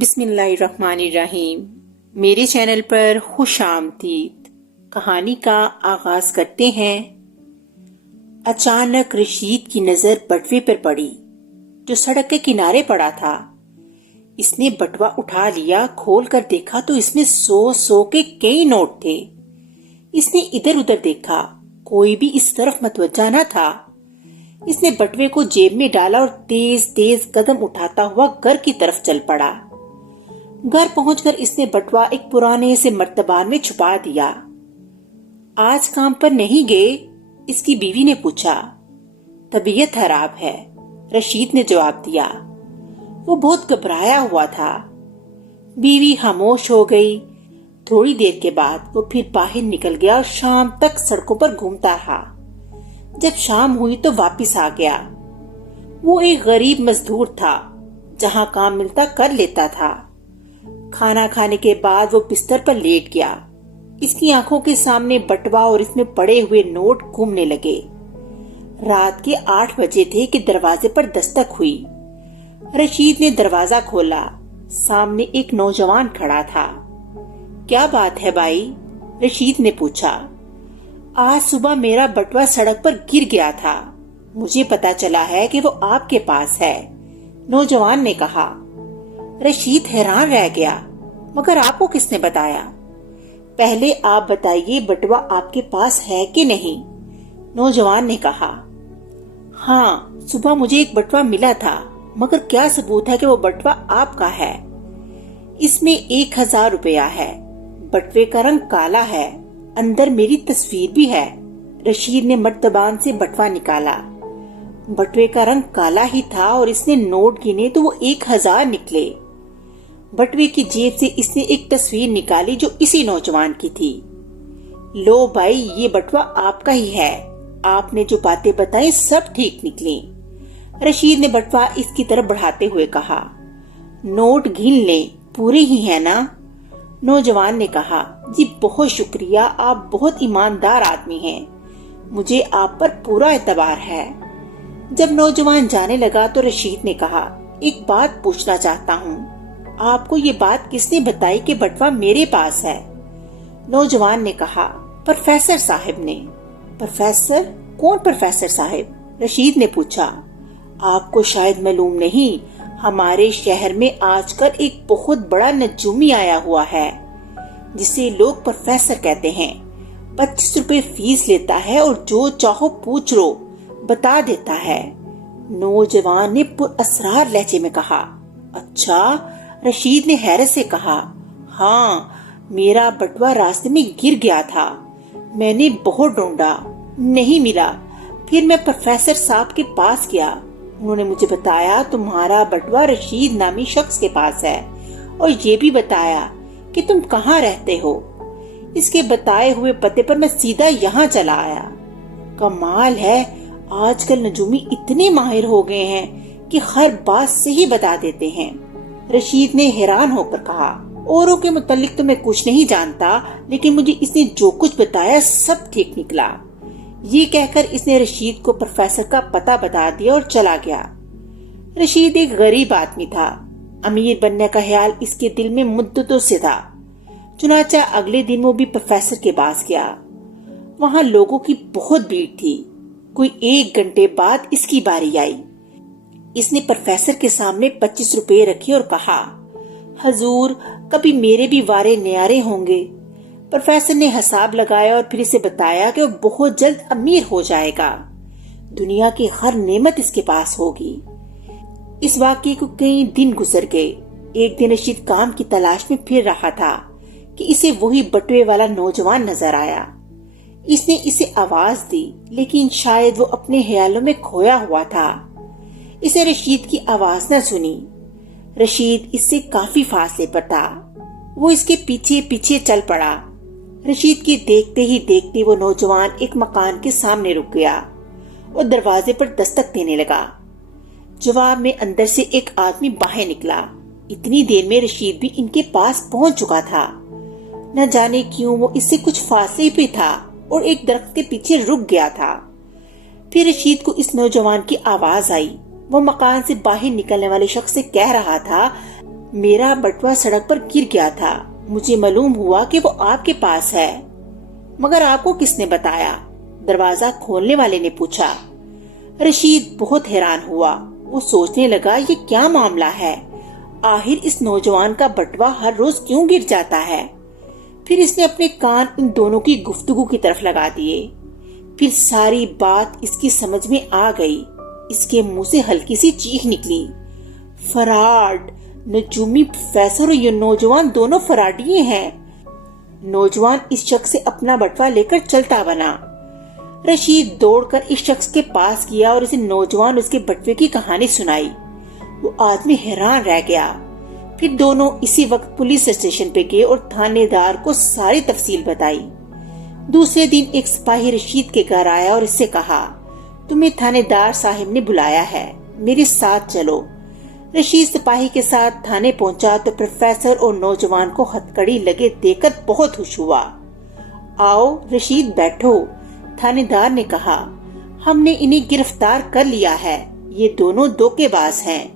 بسم اللہ الرحمن الرحیم۔ میرے چینل پر خوش آمدید۔ کہانی کا آغاز کرتے ہیں۔ اچانک رشید کی نظر بٹوے پر پڑی جو سڑک کے کنارے پڑا تھا۔ اس نے بٹوا اٹھا لیا، کھول کر دیکھا تو اس میں 100 کے کئی نوٹ تھے۔ اس نے ادھر ادھر دیکھا، کوئی بھی اس طرف متوجہ نہ تھا۔ اس نے بٹوے کو جیب میں ڈالا اور تیز تیز قدم اٹھاتا ہوا گھر کی طرف چل پڑا۔ گھر پہنچ کر اس نے بٹوا ایک پرانے سے مرتبان میں چھپا دیا۔ آج کام پر نہیں گئے؟ اس کی بیوی نے پوچھا۔ طبیعت خراب ہے، رشید نے جواب دیا۔ وہ بہت گھبرایا ہوا تھا۔ بیوی خاموش ہو گئی۔ تھوڑی دیر کے بعد وہ پھر باہر نکل گیا اور شام تک سڑکوں پر گھومتا رہا۔ جب شام ہوئی تو واپس آ گیا۔ وہ ایک غریب مزدور تھا، جہاں کام ملتا کر لیتا تھا۔ کھانا کھانے کے بعد وہ بستر پر لیٹ گیا۔ اس کی آنکھوں کے سامنے بٹوا اور اس میں پڑے ہوئے نوٹ گھومنے لگے۔ رات کے 8 بجے تھے کہ دروازے پر دستک ہوئی۔ رشید نے دروازہ کھولا۔ سامنے ایک نوجوان کھڑا تھا۔ کیا بات ہے بھائی؟ رشید نے پوچھا۔ آج صبح میرا بٹوا سڑک پر گر گیا تھا، مجھے پتا چلا ہے کہ وہ آپ کے پاس ہے، نوجوان نے کہا۔ رشید حیران رہ گیا۔ مگر آپ کو کس نے بتایا؟ پہلے آپ بتائیے بٹوا آپ کے پاس ہے کہ نہیں؟ نوجوان نے کہا۔ ہاں، صبح مجھے ایک بٹوا ملا تھا، مگر کیا ثبوت ہے کہ وہ بٹوا آپ کا ہے؟ اس میں 1000 روپیہ ہے۔ بٹوے کا رنگ کالا ہے، اندر میری تصویر بھی ہے۔ رشید نے مرتبان سے بٹوا نکالا۔ بٹوے کا رنگ کالا ہی تھا اور اس نے نوٹ گنے تو وہ 1000 نکلے۔ بٹوے کی جیب سے اس نے ایک تصویر نکالی جو اسی نوجوان کی تھی۔ لو بھائی، یہ بٹوا آپ کا ہی ہے، آپ نے جو باتیں بتائیں سب ٹھیک نکلیں۔ رشید نے بٹوا اس کی طرف بڑھاتے ہوئے کہا۔ نوٹ گن لیں، پورے ہی ہیں نا؟ نوجوان نے کہا۔ جی بہت شکریہ، آپ بہت ایماندار آدمی ہیں، مجھے آپ پر پورا اعتبار ہے۔ جب نوجوان جانے لگا تو رشید نے کہا، ایک بات پوچھنا چاہتا ہوں، آپ کو یہ بات کس نے بتائی کہ بٹوا میرے پاس ہے؟ نوجوان نے کہا، پروفیسر صاحب نے۔ پروفیسر؟ کون پروفیسر صاحب؟ رشید نے پوچھا۔ آپ کو شاید معلوم نہیں، ہمارے شہر میں آج کل ایک بہت بڑا نجومی آیا ہوا ہے، جسے لوگ پروفیسر کہتے ہیں۔ 25 روپے فیس لیتا ہے اور جو چاہو پوچھ لو بتا دیتا ہے۔ نوجوان نے پر اسرار لہجے میں کہا۔ اچھا؟ رشید نے حیرت سے کہا۔ ہاں، میرا بٹوا راستے میں گر گیا تھا، میں نے بہت ڈھونڈا، نہیں ملا۔ پھر میں پروفیسر صاحب کے پاس گیا، انہوں نے مجھے بتایا تمہارا بٹوا رشید نامی شخص کے پاس ہے، اور یہ بھی بتایا کہ تم کہاں رہتے ہو۔ اس کے بتائے ہوئے پتے پر میں سیدھا یہاں چلا آیا۔ کمال ہے، آج کل نجومی اتنے ماہر ہو گئے ہیں کہ ہر بات صحیح بتا دیتے ہیں۔ رشید نے حیران ہو کر کہا، اوروں کے متعلق تو میں کچھ نہیں جانتا، لیکن مجھے اس نے جو کچھ بتایا سب ٹھیک نکلا۔ یہ کہہ کر اس نے رشید کو پروفیسر کا پتہ بتا دیا اور چلا گیا۔ رشید ایک غریب آدمی تھا، امیر بننے کا خیال اس کے دل میں مدتوں سے تھا۔ چنانچہ اگلے دن وہ بھی پروفیسر کے پاس گیا۔ وہاں لوگوں کی بہت بھیڑ تھی۔ کوئی 1 گھنٹے بعد اس کی باری آئی۔ اس نے پروفیسر کے سامنے 25 روپے رکھے اور کہا، حضور کبھی میرے بھی وارے نیارے ہوں گے۔ پروفیسر نے حساب لگایا اور پھر اسے بتایا کہ وہ بہت جلد امیر ہو جائے گا، دنیا کی ہر نعمت اس کے پاس ہوگی۔ اس واقعے کو کئی دن گزر گئے۔ ایک دن رشید کام کی تلاش میں پھر رہا تھا کہ اسے وہی بٹوے والا نوجوان نظر آیا۔ اس نے اسے آواز دی، لیکن شاید وہ اپنے خیالوں میں کھویا ہوا تھا، اسے رشید کی آواز نہ سنی۔ رشید اس سے کافی فاصلے پر تھا، وہ اس کے پیچھے پیچھے چل پڑا۔ رشید کی دیکھتے ہی دیکھتے وہ نوجوان ایک مکان کے سامنے رک گیا اور دروازے پر دستک دینے لگا۔ جواب میں اندر سے ایک آدمی باہر نکلا۔ اتنی دیر میں رشید بھی ان کے پاس پہنچ چکا تھا۔ نہ جانے کیوں وہ اس سے کچھ فاصلے پہ تھا اور ایک درخت کے پیچھے رک گیا تھا۔ پھر رشید کو اس نوجوان کی آواز آئی۔ وہ مکان سے باہر نکلنے والے شخص سے کہہ رہا تھا، میرا بٹوا سڑک پر گر گیا تھا، مجھے معلوم ہوا کہ وہ آپ کے پاس ہے۔ مگر آپ کو کس نے بتایا؟ دروازہ کھولنے والے نے پوچھا۔ رشید بہت حیران ہوا، وہ سوچنے لگا یہ کیا معاملہ ہے، آخر اس نوجوان کا بٹوا ہر روز کیوں گر جاتا ہے؟ پھر اس نے اپنے کان ان دونوں کی گفتگو کی طرف لگا دیے۔ پھر ساری بات اس کی سمجھ میں آ گئی۔ اس کے منہ سے ہلکی سی چیخ نکلی، فراڈ! نجومی پروفیسر اور یہ نوجوان دونوں فراڈیے ہیں۔ نوجوان اس شخص سے اپنا بٹوا لے کر چلتا بنا۔ رشید دوڑ کر اس شخص کے پاس گیا اور اسے نوجوان اس کے بٹوے کی کہانی سنائی۔ وہ آدمی حیران رہ گیا۔ پھر دونوں اسی وقت پولیس اسٹیشن پہ گئے اور تھانے دار کو ساری تفصیل بتائی۔ دوسرے دن ایک سپاہی رشید کے گھر آیا اور اس سے کہا، تمہیں تھانے دار صاحب نے بلایا ہے، میرے ساتھ چلو۔ رشید سپاہی کے ساتھ تھانے پہنچا تو پروفیسر اور نوجوان کو ہتھکڑی لگے دیکھ کر بہت خوش ہوا۔ آؤ رشید بیٹھو، تھانے دار نے کہا، ہم نے انہیں گرفتار کر لیا ہے، یہ دونوں دھوکے باز ہیں۔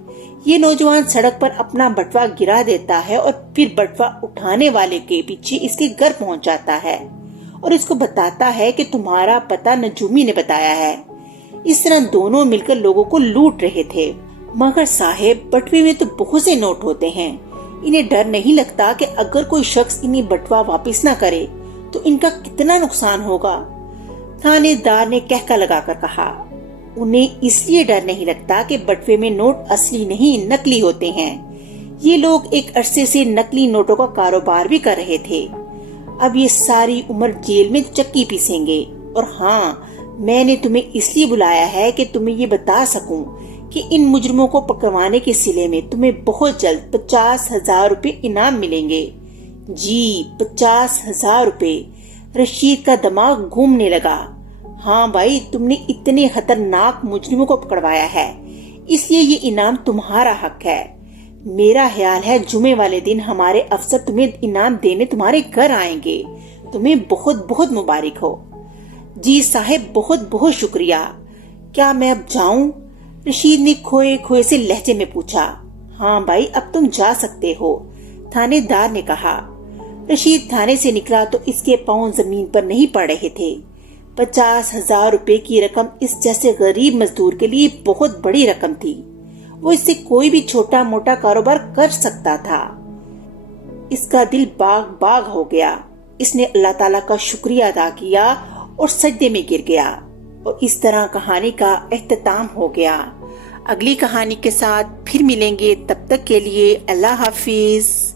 یہ نوجوان سڑک پر اپنا بٹوا گرا دیتا ہے اور پھر بٹوا اٹھانے والے کے پیچھے اس کے گھر پہنچ جاتا ہے اور اس کو بتاتا ہے کہ تمہارا پتہ نجومی نے بتایا ہے۔ اس طرح دونوں مل کر لوگوں کو لوٹ رہے تھے۔ مگر صاحب، بٹوے میں تو بہت سے نوٹ ہوتے ہیں، انہیں ڈر نہیں لگتا کہ اگر کوئی شخص انہیں بٹوا واپس نہ کرے تو ان کا کتنا نقصان ہوگا؟ تھانے دار نے کہکا لگا کر کہا، انہیں اس لیے ڈر نہیں لگتا کہ بٹوے میں نوٹ اصلی نہیں نکلی ہوتے ہیں۔ یہ لوگ ایک عرصے سے نکلی نوٹوں کا کاروبار بھی کر رہے تھے، اب یہ ساری عمر جیل میں چکی پیسیں گے۔ اور ہاں، میں نے تمہیں اس لیے بلایا ہے کہ تمہیں یہ بتا سکوں کہ ان مجرموں کو پکڑوانے کے سلے میں تمہیں بہت جلد 50,000 روپے انعام ملیں گے۔ جی 50,000 روپے! رشید کا دماغ گھومنے لگا۔ ہاں بھائی، تم نے اتنے خطرناک مجرموں کو پکڑوایا ہے، اس لیے یہ انعام تمہارا حق ہے۔ میرا خیال ہے جمعے والے دن ہمارے افسر تمہیں انعام دینے تمہارے گھر آئیں گے۔ تمہیں بہت بہت مبارک ہو۔ جی صاحب، بہت بہت شکریہ۔ کیا میں اب جاؤں؟ رشید نے کھوئے کھوئے سے لہجے میں پوچھا۔ ہاں بھائی، اب تم جا سکتے ہو، تھانے دار نے کہا۔ رشید تھانے سے نکلا تو اس کے پاؤں زمین پر نہیں پڑ رہے تھے۔ 50,000 روپے کی رقم اس جیسے غریب مزدور کے لیے بہت بڑی رقم تھی۔ وہ اس سے کوئی بھی چھوٹا موٹا کاروبار کر سکتا تھا۔ اس کا دل باغ باغ ہو گیا۔ اس نے اللہ تعالیٰ کا شکریہ ادا کیا اور سجدے میں گر گیا، اور اس طرح کہانی کا اختتام ہو گیا۔ اگلی کہانی کے ساتھ پھر ملیں گے، تب تک کے لیے اللہ حافظ۔